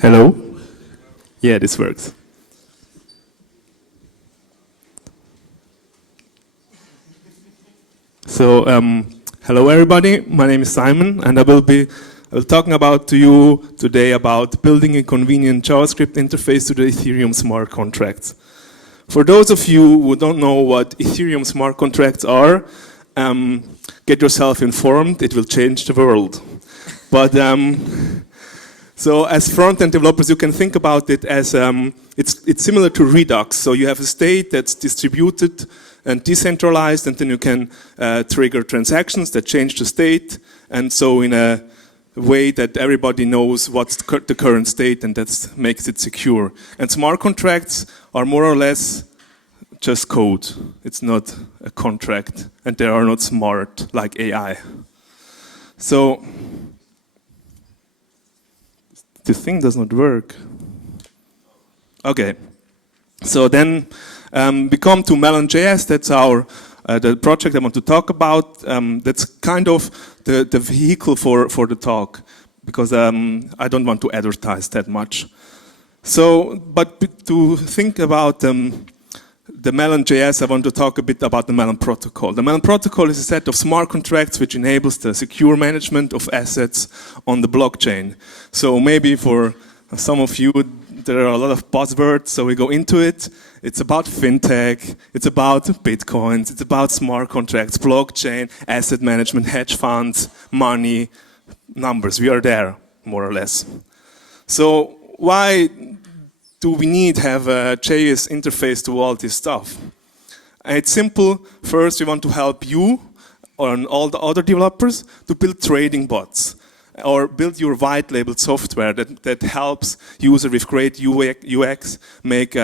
Hello? Yeah, this works. So, hello everybody, my name is Simon and I will talking about to you today about building a convenient JavaScript interface to the Ethereum smart contracts. For those of you who don't know what Ethereum smart contracts are, get yourself informed, it will change the world. But so as front-end developers, you can think about it as, it's similar to Redux. So you have a state that's distributed and decentralized, and then you can trigger transactions that change the state, and so in a way that everybody knows what's the current state, and that makes it secure. And smart contracts are more or less just code. It's not a contract, and they are not smart like AI. So this thing does not work. Okay, so then we come to Melon.js. That's our the project I want to talk about. That's kind of the vehicle for the talk, because I don't want to advertise that much. So, but to think about the Melon.js, I want to talk a bit about the Melon protocol. The Melon protocol is a set of smart contracts which enables the secure management of assets on the blockchain. So maybe for some of you, there are a lot of buzzwords, so we go into it. It's about fintech, it's about bitcoins, it's about smart contracts, blockchain, asset management, hedge funds, money, numbers. We are there, more or less. So why do we need to have a JS interface to all this stuff? It's simple. First, we want to help you and all the other developers to build trading bots or build your white label software that helps user with great UX make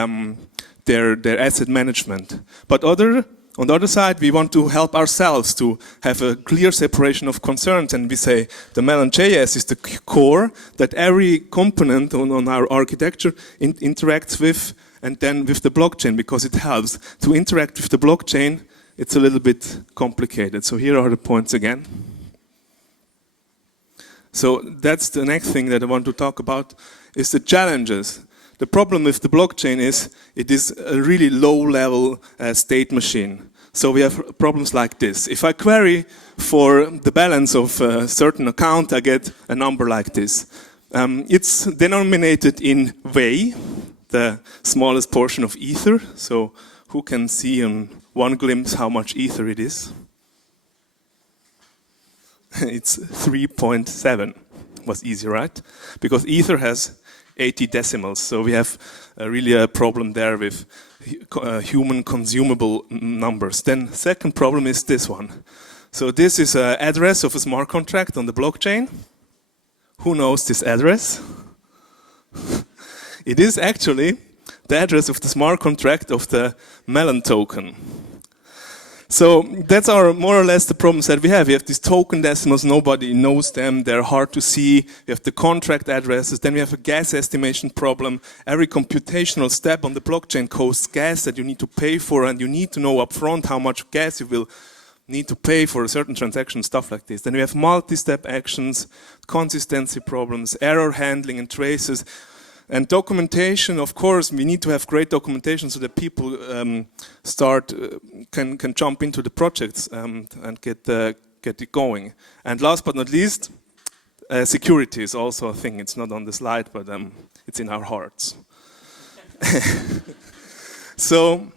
their asset management. But on the other side, we want to help ourselves to have a clear separation of concerns, and we say the Melon.js is the core that every component on our architecture interacts with, and then with the blockchain, because it helps. To interact with the blockchain, it's a little bit complicated. So here are the points again. So that's the next thing that I want to talk about, is the challenges. The problem with the blockchain is it is a really low-level state machine. So we have problems like this. If I query for the balance of a certain account, I get a number like this. It's denominated in Wei, the smallest portion of Ether. So who can see in one glimpse how much Ether it is? It's 3.7. Was easy, right? Because Ether has 80 decimals, so we have really a problem there with human consumable numbers. Then second problem is this one. So this is an address of a smart contract on the blockchain. Who knows this address? It is actually the address of the smart contract of the Melon token. So that's more or less the problems that we have. We have these token decimals, nobody knows them, they're hard to see. We have the contract addresses, then we have a gas estimation problem. Every computational step on the blockchain costs gas that you need to pay for, and you need to know upfront how much gas you will need to pay for a certain transaction, stuff like this. Then we have multi-step actions, consistency problems, error handling and traces. And documentation, of course, we need to have great documentation so that people can jump into the projects and get it going. And last but not least, security is also a thing. It's not on the slide, but it's in our hearts. So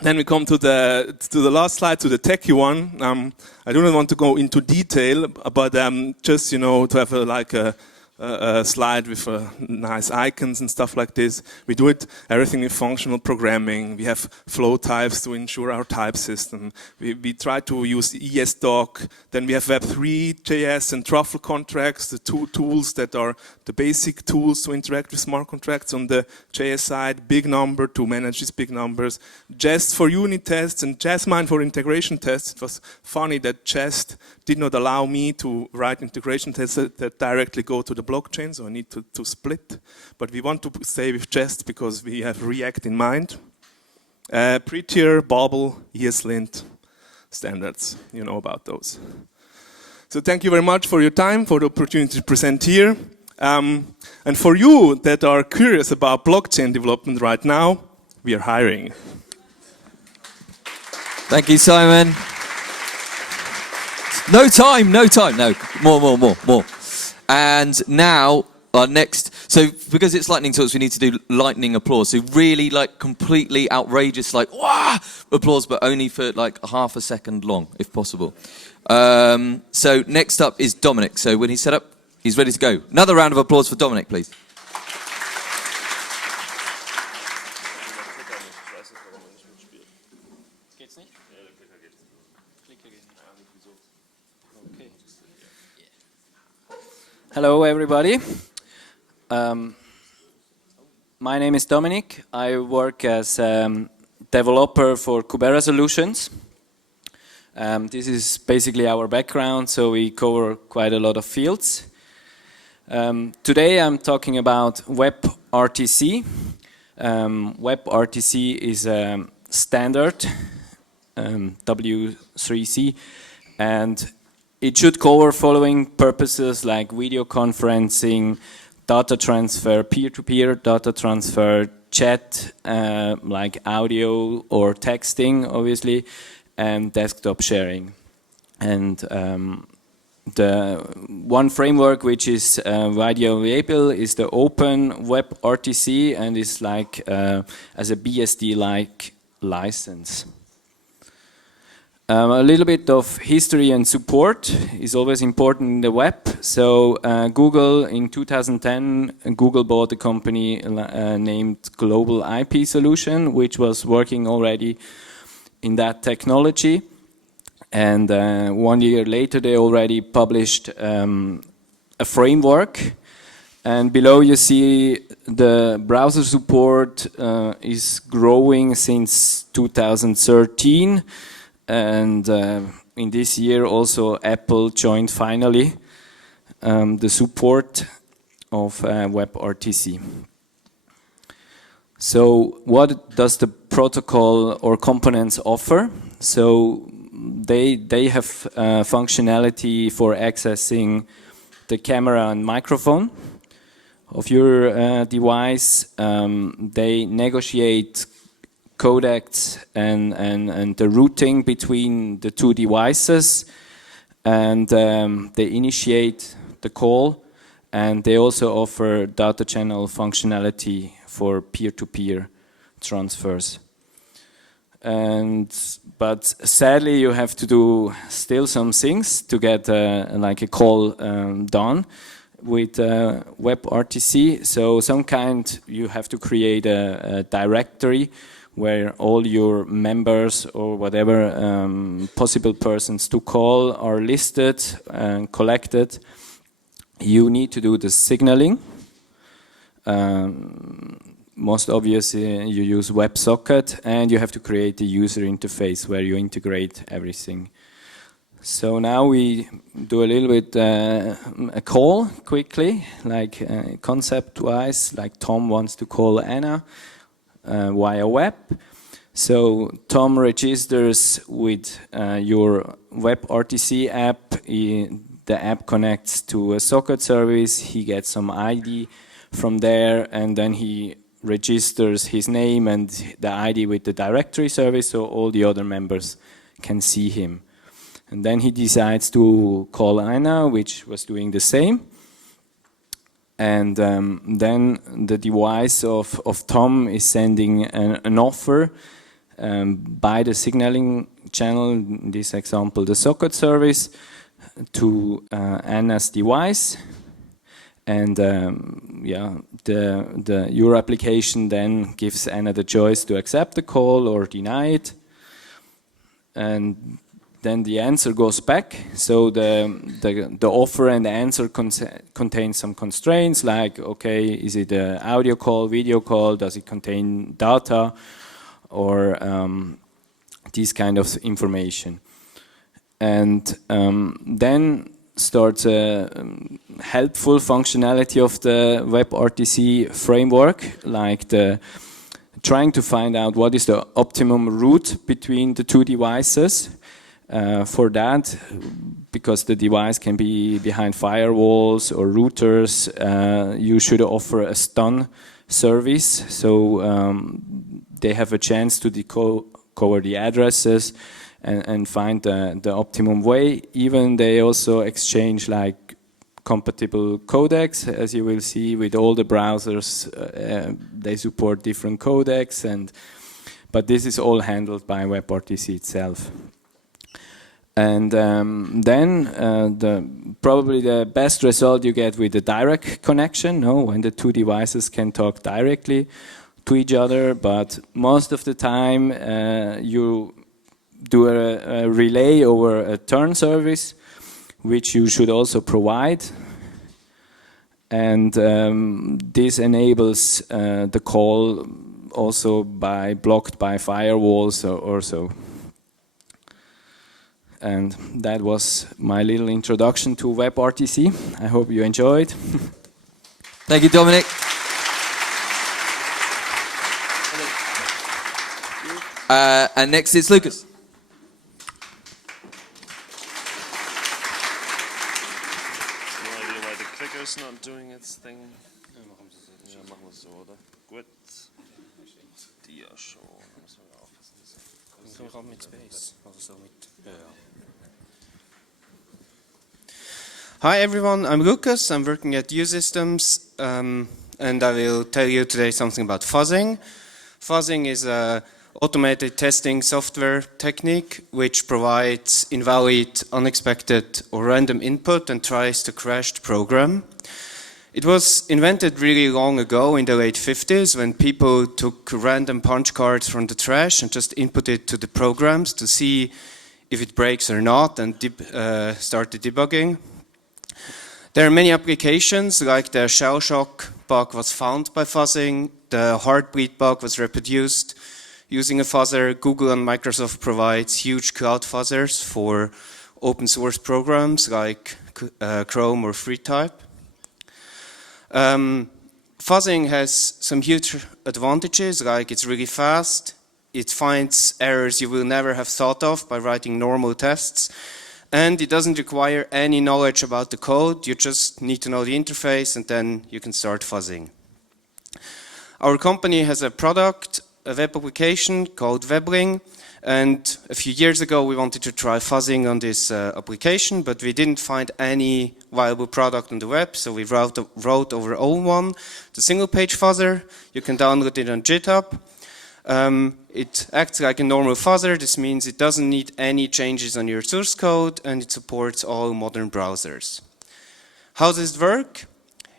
then we come to the last slide, to the techie one. I do not want to go into detail, but just to have a slide with nice icons and stuff like this. We do everything with functional programming. We have flow types to ensure our type system. We try to use ESDoc. Then we have Web3, JS, and Truffle contracts, the two tools that are the basic tools to interact with smart contracts on the JS side. Big Number to manage these big numbers. Jest for unit tests and Jasmine for integration tests. It was funny that Jest did not allow me to write integration tests that directly go to the blockchain, so I need to split. But we want to stay with Jest because we have React in mind. Prettier, Bobble, ESLint standards, you know about those. So thank you very much for your time, for the opportunity to present here. And for you that are curious about blockchain development right now, we are hiring. Thank you, Simon. No time, no, more. And now, our next, so because it's lightning talks, we need to do lightning applause. So really like completely outrageous, like, wah, applause, but only for like half a second long, if possible. So next up is Dominic. So when he's set up, he's ready to go. Another round of applause for Dominic, please. Hello, everybody. My name is Dominic. I work as developer for Kubera Solutions. This is basically our background, so we cover quite a lot of fields. Today I'm talking about WebRTC. WebRTC is a standard, W3C, and it should cover following purposes like video conferencing, data transfer, peer-to-peer data transfer, chat, like audio or texting, obviously, and desktop sharing. And the one framework which is widely available is the Open WebRTC, and is like as a BSD-like license. A little bit of history and support is always important in the web. So Google, in 2010, Google bought a company named Global IP Solution, which was working already in that technology. And 1 year later, they already published a framework. And below you see the browser support is growing since 2013. And in this year also Apple joined finally the support of WebRTC. So what does the protocol or components offer? So they have functionality for accessing the camera and microphone of your device. They negotiate codecs and the routing between the two devices, and they initiate the call, and they also offer data channel functionality for peer-to-peer transfers. But sadly you have to do still some things to get like a call done with WebRTC. So some kind, you have to create a directory where all your members or whatever possible persons to call are listed and collected. You need to do the signaling. Most obviously you use WebSocket, and you have to create a user interface where you integrate everything. So now we do a little bit a call quickly, like concept-wise, like Tom wants to call Anna via web. So Tom registers with your WebRTC app. The app connects to a socket service. He gets some ID from there, and then he registers his name and the ID with the directory service, so all the other members can see him. And then he decides to call Anna, which was doing the same. And then the device of Tom is sending an offer by the signaling channel, in this example the socket service, to Anna's device. And yeah, your application then gives Anna the choice to accept the call or deny it. And then the answer goes back. So the offer and the answer contains some constraints, like, okay, is it an audio call, video call, does it contain data, or this kind of information. And then starts a helpful functionality of the WebRTC framework, like trying to find out what is the optimum route between the two devices. For that, because the device can be behind firewalls or routers, you should offer a stun service, so they have a chance to cover the addresses and find the optimum way. Even they also exchange like compatible codecs, as you will see with all the browsers. They support different codecs, but this is all handled by WebRTC itself. And then probably the best result you get with the direct connection, when the two devices can talk directly to each other. But most of the time you do a relay over a turn service, which you should also provide. And this enables the call also blocked by firewalls or so. And that was my little introduction to WebRTC. I hope you enjoyed. Thank you, Dominic. And next is Lucas. No idea why the clicker's not doing its thing. Ja, machen wir es so, oder? Gut. Die ja schon. Da müssen wir aufpassen. So auch mit Space. Also so mit, ja. Hi everyone, I'm Lucas. I'm working at U-Systems, and I will tell you today something about fuzzing. Fuzzing is a automated testing software technique which provides invalid, unexpected or random input and tries to crash the program. It was invented really long ago in the late 50s when people took random punch cards from the trash and just input it to the programs to see if it breaks or not and start the debugging. There are many applications, like the shell shock bug was found by fuzzing, the heartbeat bug was reproduced using a fuzzer. Google and Microsoft provides huge cloud fuzzers for open source programs like Chrome or FreeType. Fuzzing has some huge advantages, like it's really fast, it finds errors you will never have thought of by writing normal tests, and it doesn't require any knowledge about the code. You just need to know the interface and then you can start fuzzing. Our company has a product, a web application called Webling, and a few years ago we wanted to try fuzzing on this application, but we didn't find any viable product on the web, so we wrote our own one, the single page fuzzer. You can download it on GitHub. It acts like a normal fuzzer. This means it doesn't need any changes on your source code and it supports all modern browsers. How does it work?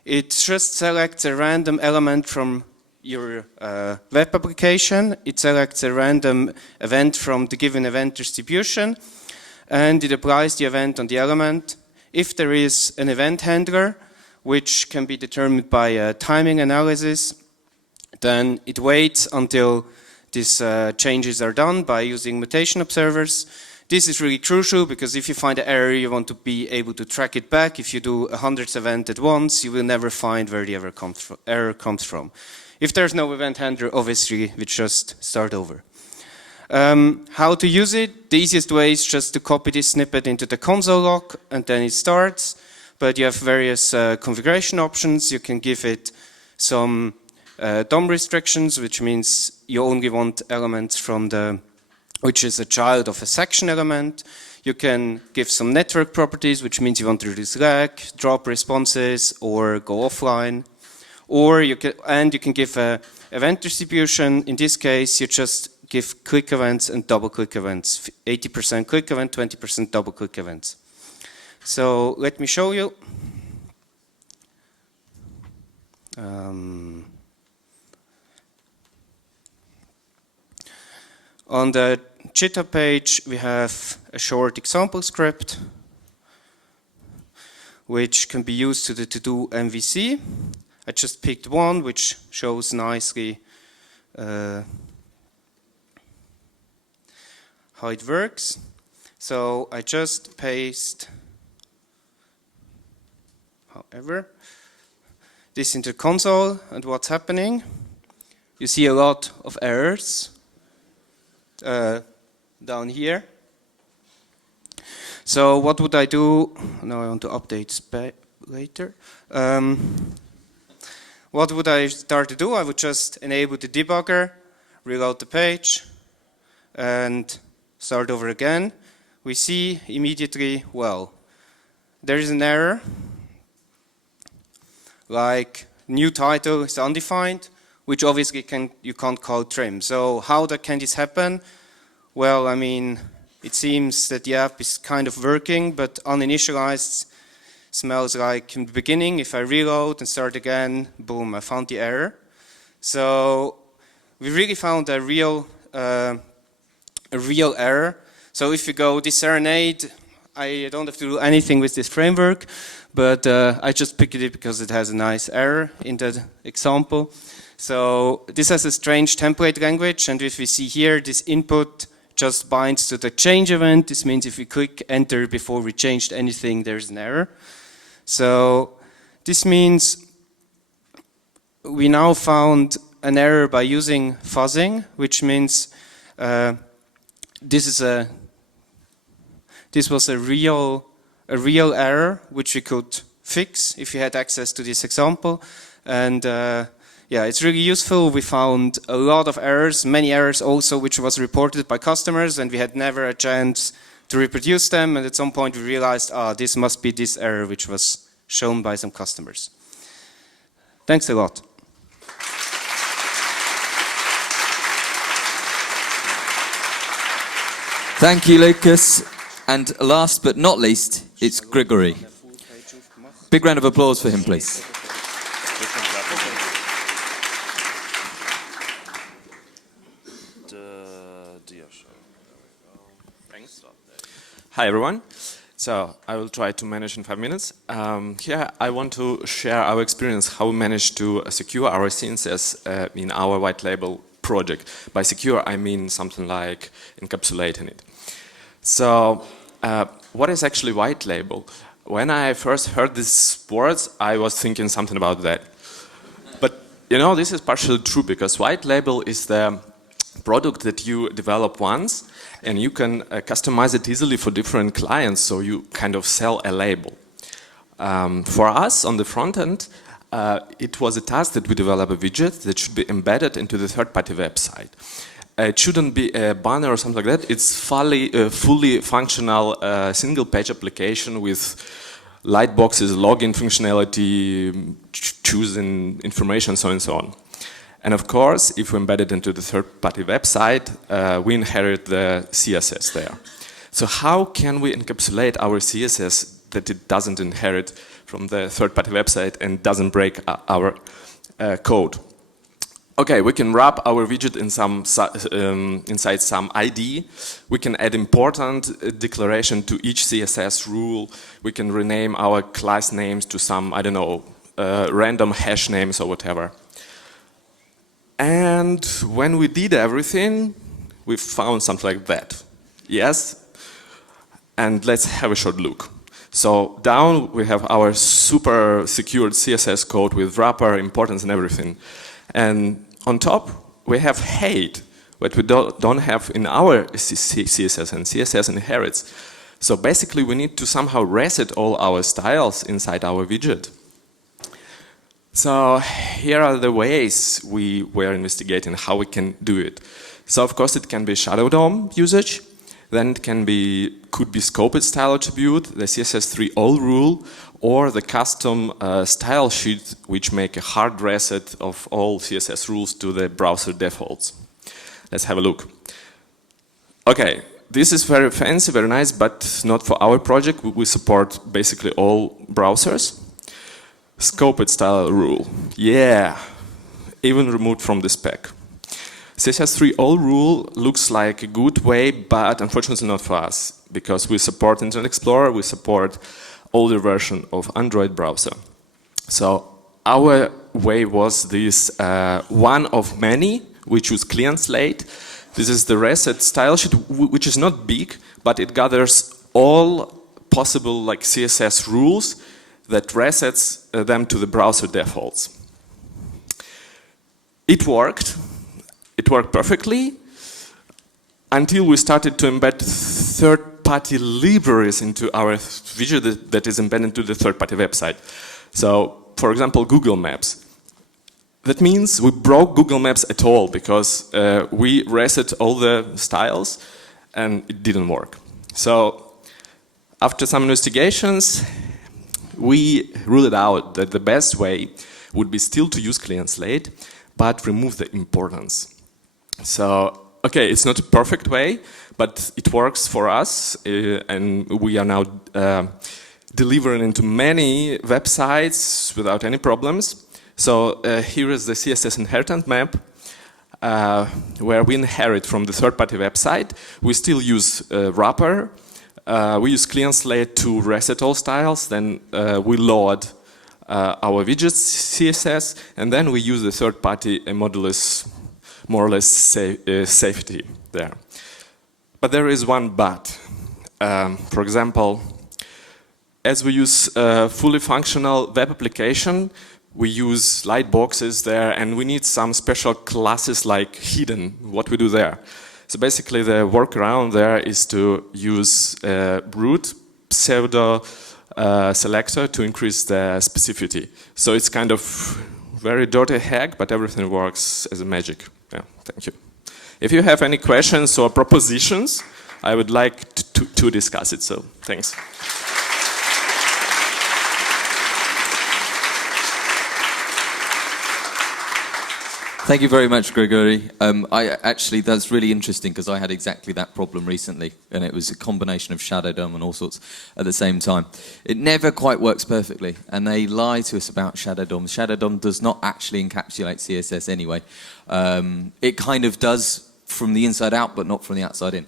It just selects a random element from your web application. It selects a random event from the given event distribution and it applies the event on the element. If there is an event handler, which can be determined by a timing analysis, then it waits until these changes are done by using mutation observers. This is really crucial because if you find an error, you want to be able to track it back. If you do 100 events at once, you will never find where the error comes from. If there's no event handler, obviously, we just start over. How to use it? The easiest way is just to copy this snippet into the console log and then it starts. But you have various configuration options. You can give it some DOM restrictions, which means you only want elements from which is a child of a section element. You can give some network properties, which means you want to reduce lag, drop responses, or go offline. Or you can give a event distribution. In this case, you just give click events and double click events. 80% click event, 20% double click events. So let me show you. On the GitHub page, we have a short example script which can be used to do MVC. I just picked one which shows nicely how it works. So I just paste, however, this into console, and what's happening? You see a lot of errors down here. So what would I do? Now I want to update later. What would I start to do? I would just enable the debugger, reload the page, and start over again. We see immediately, well, there is an error, like new title is undefined, which obviously you can't call trim. So how can this happen? Well, I mean, it seems that the app is kind of working, but uninitialized smells like in the beginning. If I reload and start again, boom, I found the error. So we really found a real error. So if you go this serenade, I don't have to do anything with this framework, but I just picked it because it has a nice error in that example. So this has a strange template language, and if we see here, this input just binds to the change event. This means if we click enter before we changed anything, there's an error. So this means we now found an error by using fuzzing, which means this was a real error which we could fix if we had access to this example. And yeah, it's really useful. We found a lot of errors, many errors also, which was reported by customers, and we had never a chance to reproduce them. And at some point we realized, this must be this error which was shown by some customers. Thanks a lot. Thank you, Lucas. And last but not least, it's Grigory. Big round of applause for him, please. Hi everyone. So I will try to manage in 5 minutes. Here I want to share our experience how we managed to secure our CSS in our white label project. By secure I mean something like encapsulating it. So what is actually white label? When I first heard these words I was thinking something about that. But you know, this is partially true because white label is the product that you develop once and you can customize it easily for different clients, so you kind of sell a label. For us on the front end, it was a task that we develop a widget that should be embedded into the third-party website. It shouldn't be a banner or something like that. It's fully functional single-page application with light boxes, login functionality, choosing information, so on and so on. And of course, if we embed it into the third-party website, we inherit the CSS there. So how can we encapsulate our CSS that it doesn't inherit from the third-party website and doesn't break our code? Okay, we can wrap our widget in inside some ID. We can add important declaration to each CSS rule. We can rename our class names to some, I don't know, random hash names or whatever. And when we did everything, we found something like that. Yes? And let's have a short look. So down we have our super secured CSS code with wrapper, importance and everything. And on top we have hate, what we don't have in our CSS, and CSS inherits. So basically we need to somehow reset all our styles inside our widget. So here are the ways we were investigating how we can do it. So of course it can be shadow DOM usage, then it could be scoped style attribute, the CSS3 all rule, or the custom style sheet which make a hard reset of all CSS rules to the browser defaults. Let's have a look. Okay, this is very fancy, very nice, but not for our project. We support basically all browsers. Scoped style rule, yeah, even removed from the spec. CSS3 all rule looks like a good way, but unfortunately not for us, because we support Internet Explorer, we support older version of Android browser. So our way was this one of many. We choose clean slate. This is the reset style sheet, which is not big, but it gathers all possible like CSS rules that resets them to the browser defaults. It worked perfectly until we started to embed third-party libraries into our widget that is embedded into the third-party website. So, for example, Google Maps. That means we broke Google Maps at all because we reset all the styles and it didn't work. So, after some investigations, we ruled out that the best way would be still to use clean slate, but remove the importance. So, okay, it's not a perfect way, but it works for us, and we are now delivering into many websites without any problems. So here is the CSS inheritance map, where we inherit from the third-party website. We still use wrapper. We use clean slate to reset all styles. Then we load our widgets CSS, and then we use the third-party modulus, more or less safety there. But there is one but. For example, as we use fully functional web application, we use light boxes there, and we need some special classes like hidden, what we do there. So basically the workaround there is to use root pseudo selector to increase the specificity. So it's kind of very dirty hack, but everything works as a magic. Yeah, thank you. If you have any questions or propositions, I would like to discuss it, so thanks. Thank you very much, Gregory. That's really interesting because I had exactly that problem recently, and it was a combination of Shadow DOM and all sorts at the same time. It never quite works perfectly, and they lie to us about Shadow DOM. Shadow DOM does not actually encapsulate CSS anyway. It kind of does from the inside out, but not from the outside in.